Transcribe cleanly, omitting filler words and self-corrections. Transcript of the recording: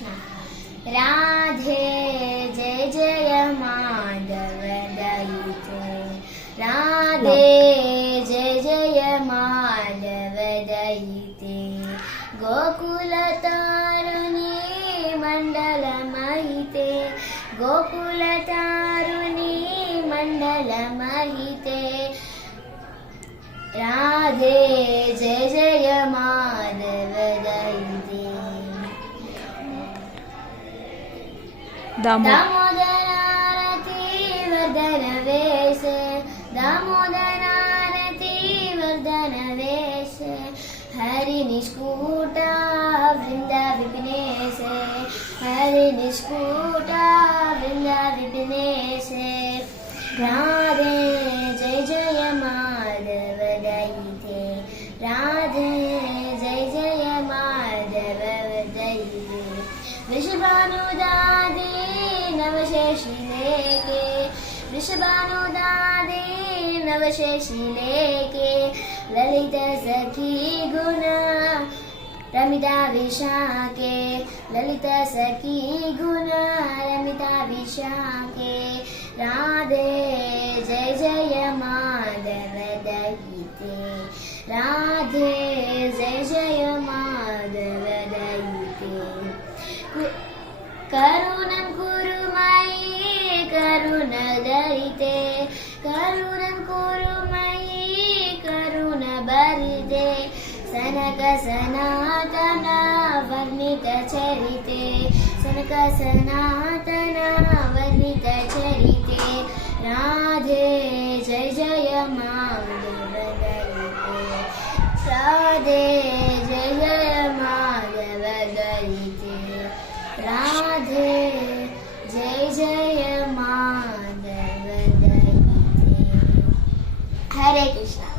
कृष्ण। राधे जय जय माधव दयिते, राधे जय जय माधव दयिते, गोकुल तारुणी मंडल महिते, गोकुल तारुणी मंडल महिते, राधे जय जय माधव दयिते। दामोदरारती वर्धन वेश, दामोदरारती वर्धन वेश, हरि निष्कूटा वृंद विपिनेश, हरि निष्कूटा वृंद विपिनेश, राधे जय जय माधव दयिते, राधे जय जय माधव दयिते, वृषभानुदादे नवशेषि लेके, वृषभानुदादे नवशेषि लेके, ललित सखी गुण रमिता विशाखे, ललित सखी गुण रमिता विशाखे, राधे जय जय माधव दयिते, राधे जय जय माधव दयिते, करुणं कुरु मयि करुण दयिते, करुणं कुरु मयि करुण भरिते, सनक सनातन वर्णित चरिते, सनक सनातन वर्णित चरिते, राधे जय जय माधव दयिते, राधे जय जय माधव दयिते, राधे जय जय माधव दयिते। हरे कृष्ण।